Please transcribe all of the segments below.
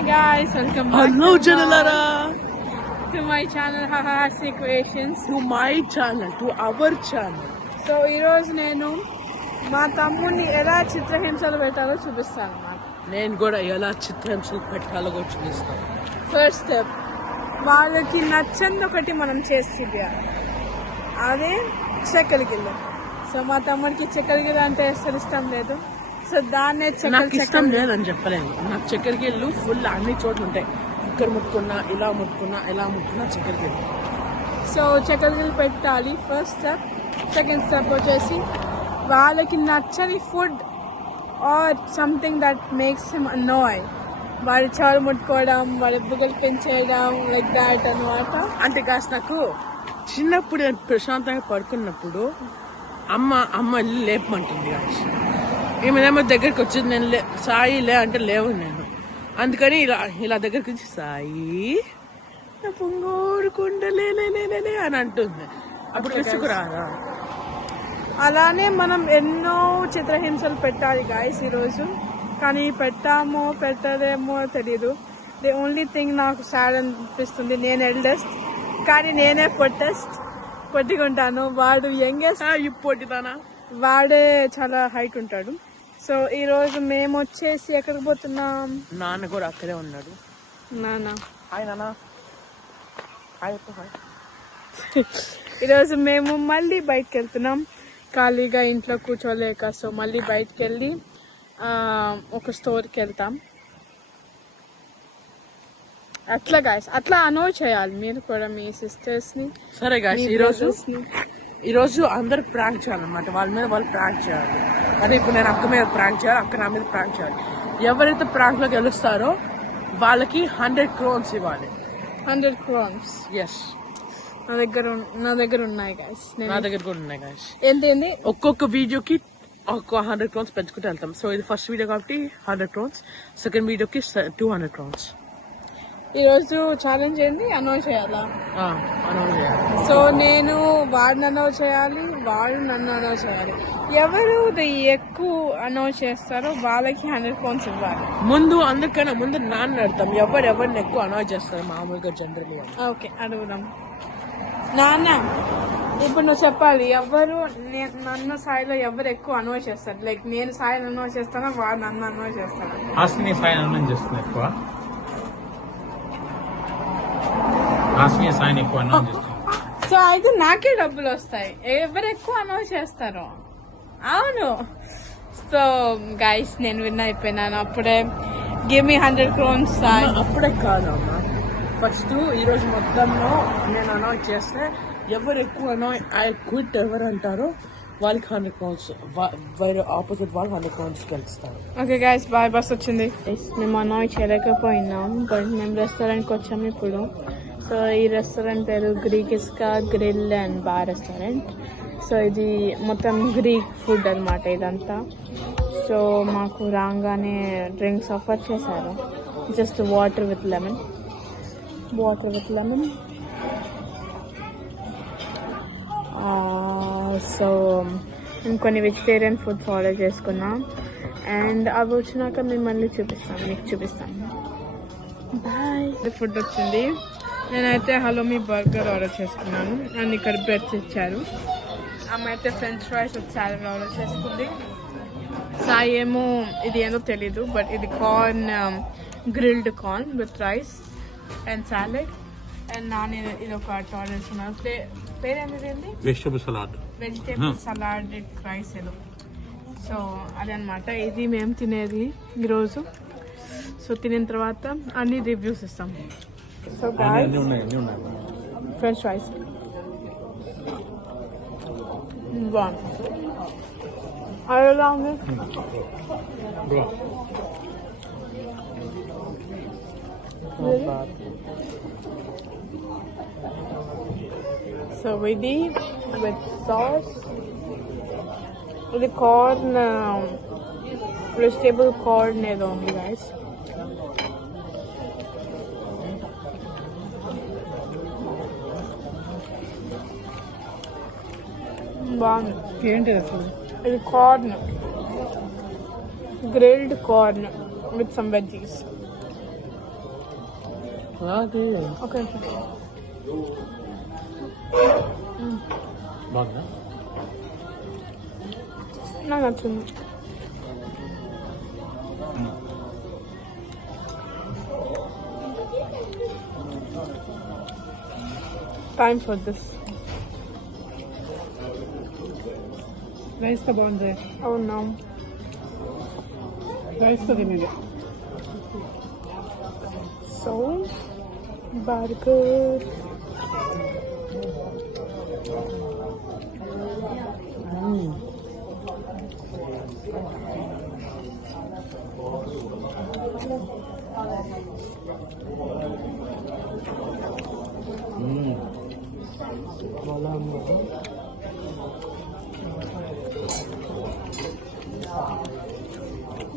Hi guys, welcome back Hello Janallara to my channel Hahasi Creations. to my channel, to our channel. So ఈరోజు నేను మా తమ్ముడిని ఎలా చిత్రహింసలు పెట్టాలో చూపిస్తాను అన్నమాట. నేను కూడా ఎలా చిత్రహింసలు పెట్టాలో కూడా చూపిస్తాను. ఫస్ట్ స్టెప్, వాళ్ళకి నచ్చంది ఒకటి మనం చేసి చూపించాలి. అదే చెక్కల గిల్ల. సో మా తమ్ముడికి చెక్కల గిల్ల అంటే అసలు ఇష్టం లేదు. సో దాన్నే నాకు ఇష్టం లేదని చెప్పలేను. నాకు చక్కెరకేళ్ళు ఫుల్ అన్ని చోట్ల ఉంటాయి. ఇక్కడ ముట్టుకున్నా, ఇలా ముట్టుకున్నా, ఎలా ముట్టుకున్నా చక్కెరకేళ్ళు. సో చెక్కల గిల్ల పెట్టాలి ఫస్ట్ స్టెప్. సెకండ్ స్టెప్ వచ్చేసి వాళ్ళకి నచ్చని food or something that makes him annoy. వాడి చాలు ముట్టుకోవడం, వాడి బుగ్గలు పెంచేయడం, లైక్ దాట్ అనమాట. అంటే కాస్త నాకు చిన్నప్పుడు నేను ప్రశాంతంగా పడుకున్నప్పుడు అమ్మ వెళ్ళి లేపమంటుంది కాదు. ఈమెదేమో దగ్గరికి వచ్చింది, నేను సాయి లే అంటే లేవు నేను. అందుకని ఇలా దగ్గరికి వచ్చి సాయి నా పొంగోరుకుండ లే అని అంటుంది. అప్పుడు విసుకురాదా? అలానే మనం ఎన్నో చిత్రహింసలు పెట్టాలి గాయస్ ఈరోజు. కానీ పెట్టామో పెట్టలేమో తెలీదు. ది ఓన్లీ థింగ్ నాకు సాడ్ అనిపిస్తుంది, నేను ఎల్డెస్ట్ కానీ నేనే పొట్టిగుంటాను. వాడు యంగెస్ట్, పొట్టిదానా? వాడే చాలా హైట్ ఉంటాడు. సో ఈరోజు మేము వచ్చేసి ఎక్కడికి పోతున్నాం? నాన్న కూడా అక్కడే ఉన్నాడు. నాన్న హాయ్ నాన్న. హాయ్. ఈరోజు మేము మళ్ళీ బయటకు వెళ్తున్నాం, ఖాళీగా ఇంట్లో కూర్చోలేక. సో మళ్ళీ బయటకు వెళ్ళి ఒక స్టోర్కి వెళ్తాం. అట్లా గాయస్, అట్లా అనో చేయాలి మీరు కూడా మీ సిస్టర్స్ని. సరే గాయస్, ఈరోజు అందరు ప్రాంక్ చేయాలన్నమాట. వాళ్ళ మీద వాళ్ళు ప్రాంక్ చేయాలి. అదే ఇప్పుడు నేను అక్క మీద ప్రాంక్ చేయాలి, అక్క నా మీద ప్రాంక్ చేయాలి. ఎవరైతే ప్రాంక్ లో గెలుస్తారో వాళ్ళకి 100 crores ఇవ్వాలి. 100 crores? ఎస్, నా దగ్గర ఉన్నాయి గాయస్. నా దగ్గర కూడా ఉన్నాయి గాయస్. ఏంటి ఒక్కొక్క వీడియోకి ఒక 100 crores పెంచుకుంటూ వెళ్తాం. సో ఇది ఫస్ట్ వీడియో కాబట్టి 100 crores, సెకండ్ వీడియోకి 200 crores. ఈరోజు ఛాలెంజ్ ఏంది? అనౌన్స్ చేయాలా? అనౌన్స్ చేయాలి. సో నేను వాడిని అనౌన్స్ చేయాలి, వాడు నన్ను అనౌన్స్ చేయాలి. ఎవరు ఎక్కువ అనౌన్స్ చేస్తారో వాళ్ళకి 100 crores ఇవ్వాలి. ముందు అందరికన్నా ముందు నాన్న అడుగుతాం, ఎవరిని ఎక్కువ అనౌన్స్ చేస్తారు మామూలుగా జనరల్. ఓకే, అడుగుదాం. నాన్న, ఇప్పుడు నువ్వు చెప్పాలి, ఎవరు నన్ను సాయిలో ఎవరు ఎక్కువ అనౌన్స్ చేస్తారు? లైక్ నేను సాయిని అనౌన్స్ చేస్తానా, వాడు నన్ను అనౌన్స్ చేస్తానా? హాస్ని సాయిని అనౌన్స్ చేస్తుంది ఎక్కువ. హాస్ని సాయిని ఎక్కువ అనౌన్స్ చేస్తుంది. సో అయితే నాకే డబ్బులు వస్తాయి ఎవరు ఎక్కువ అనౌన్స్ చేస్తారో. అవును. సో గైస్, నేను విన్ అయిపోయినాను అప్పుడే. Give me 100 crores Sai. అప్పుడే కాదమ్మా, ఫస్ట్ ఈరోజు మొత్తంలో నేను అనౌన్స్ చేస్తే ఎవరు ఎక్కువ ఐ క్విట్ ఎవరు అంటారో వాళ్ళకి 100 crores, వేరే ఆపోజిట్ వాళ్ళు 100 crores గెలుస్తారు. Okay guys, bye. బస్ వచ్చింది. మేము అనౌన్స్ చేయలేకపోయినాం, బట్ మేము రెస్టారెంట్కి వచ్చాము ఇప్పుడు. సో ఈ రెస్టారెంట్ పేరు Grekiska grill and bar restaurant. So ఇది మొత్తం గ్రీక్ ఫుడ్ అనమాట ఇదంతా. సో మాకు రాగానే డ్రింక్స్ ఆఫర్ చేశారు, just water with lemon. So ఇంకొన్ని వెజిటేరియన్ ఫుడ్స్ ఆర్డర్ చేసుకున్నాం. అండ్ అవి వచ్చినాక మేము మళ్ళీ మీకు చూపిస్తాను. బాయ్. ఫుడ్ వచ్చింది. నేనైతే హలోమీ బర్గర్ ఆర్డర్ చేసుకున్నాను అండ్ ఇక్కడ బ్రెడ్స్ ఇచ్చారు. ఆమె అయితే French fries with salad order చేసుకుంది. సాయి ఏమో ఇది ఏందో తెలీదు, బట్ ఇది grilled corn with rice and salad. And నాన్న ఇది ఒక ఆర్డర్ చేసుకున్నాను. పేరేంటి? వెజిటేబుల్ సలాడ్ రైస్ ఏదో. సో అదే అనమాట, ఇది మేము తినేది ఈరోజు. సో తినిన తర్వాత అన్ని రివ్యూస్ ఇస్తాం. సో గాయ్స్, ఫ్రెంచ్ ఫ్రైస్ బాగుంది. అది ఎలా ఉంది? సో ఇది విత్ సాస్, ఇది కార్న్, వెజిటేబుల్ కార్న్ ఏదో ఉంది గాయస్. బాగుంది. ఏంటి అసలు? ఇది corn, grilled corn with some veggies. అది ఓకే బాగుందా? నాకు నచ్చింది. Time for this. రైస్ తో బాగుంది. అవునా? రైస్ తో తినేది. సో బర్గర్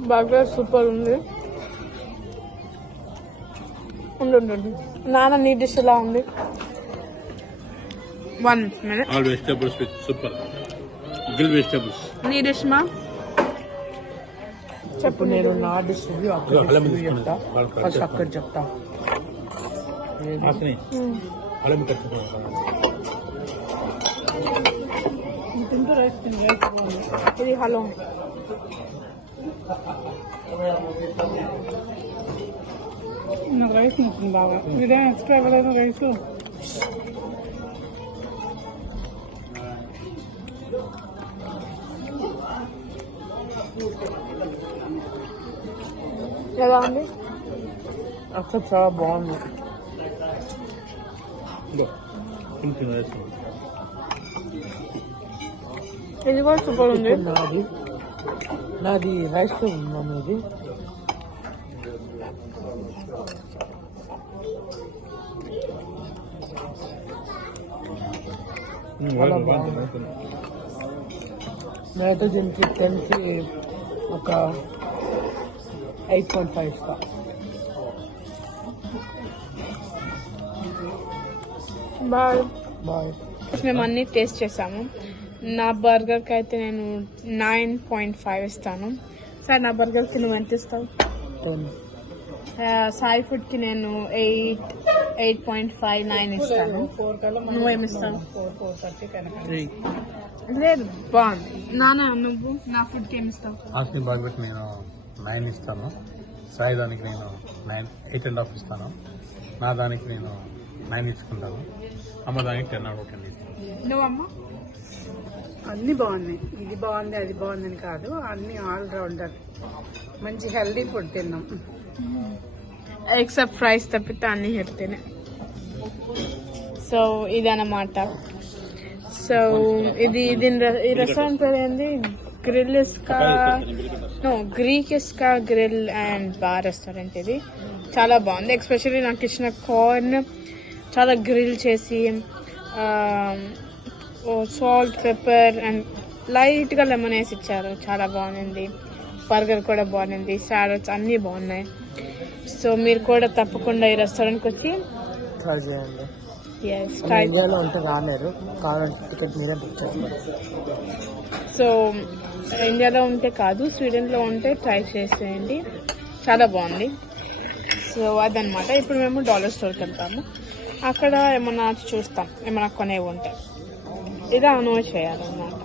బర్గర్ సూపర్ ఉంది. ఉండండి, నాన్న నీ డిష్ ఎలా ఉంది? 1 minute. All vegetables with super. Grilled vegetables. నీ డిష్ మా ఇప్పుడు నేను నా డిష్ అక్కడ అల్లం dish తీసుకుని చెప్తా. వాళ్ళు కట్ ఫస్ట్ చేస్తారు. అక్కడ చెప్తా. హాసిని అల్లం కట్టుకున్నాను. తింటూ రైస్ తిని రైస్ బాగుంది. ఇది హలో. నాకు రైస్ నచ్చింది బాగా. ఇదే ఎక్స్ట్రా ఇవ్వలేదు రైస్. ఎలా ఉంది? అక్కడ చాలా బాగుంది. ఇదిగో కొంచెం రైస్. ఇది కూడా సూపర్ ఉంది. ఇప్పుడు నాది రైస్ తో ఉన్నాను. ఇది చాలా బాగుంది. నేనైతే దీనికి 10కి ఒక 8.5 ఇస్తా. బాయ్. బాయ్. మేము అన్ని టేస్ట్ చేసాము. నా బర్గర్కి అయితే నేను 9.5 ఇస్తాను. సార్ నా బర్గర్కి నువ్వు ఎంత ఇస్తావు? 10. సాయి ఫుడ్కి నేను 8.5, 9 ఇస్తాను. నువ్వేమిస్తావు? 3. లేదు, బాగుంది. నాన్న నువ్వు నా ఫుడ్కి ఏమి ఇస్తావు? హాసిని బార్బెట్ నేను 9 ఇస్తాను. సాయి దానికి నేను 8.5 ఇస్తాను. నా దానికి నేను 9 ఇచ్చుకుంటాను. అమ్మ దానికి 10 out of 10 ఇస్తాను. నువ్వమ్మా? అన్ని బాగున్నాయి. ఇది బాగుంది అది బాగుందని కాదు, అన్ని ఆల్ రౌండర్. మంచి హెల్దీ ఫుడ్ తిన్నాం. ఎక్సెప్ట్ ఫ్రైస్ తప్పితే అన్ని హెల్తీనే. సో ఇదన్నమాట. సో ఇది ఈ రెస్టారెంట్ పేరు ఏంది? గ్రీకిస్కా గ్రిల్ అండ్ బార్ రెస్టారెంట్. ఇది చాలా బాగుంది. ఎస్పెషల్లీ నాకు ఇచ్చిన కార్న్ చాలా గ్రిల్ చేసి సాల్ట్, పెప్పర్ అండ్ లైట్గా లెమన్ వేసి ఇచ్చారు. చాలా బాగుంది. బర్గర్ కూడా బాగుంది. సాలడ్స్ అన్నీ బాగున్నాయి. సో మీరు కూడా తప్పకుండా ఈ రెస్టారెంట్కి వచ్చి ట్రై చేయండి. ట్రై. ఇండియాలో ఉంటే రాలేరు, కావాలంటే టికెట్ మీరే బుక్ చేసుకోండి. సో ఇండియాలో ఉంటే కాదు, స్వీడన్లో ఉంటే ట్రై చేసేయండి. చాలా బాగుంది. సో అదనమాట. ఇప్పుడు మేము డాలర్ స్టోర్కి వెళ్తాము. అక్కడ ఏమన్నా చూస్తాం, ఏమన్నా కొనేవి ఉంటాయి. ఇలా అనుభవం చేయాలన్నమాట.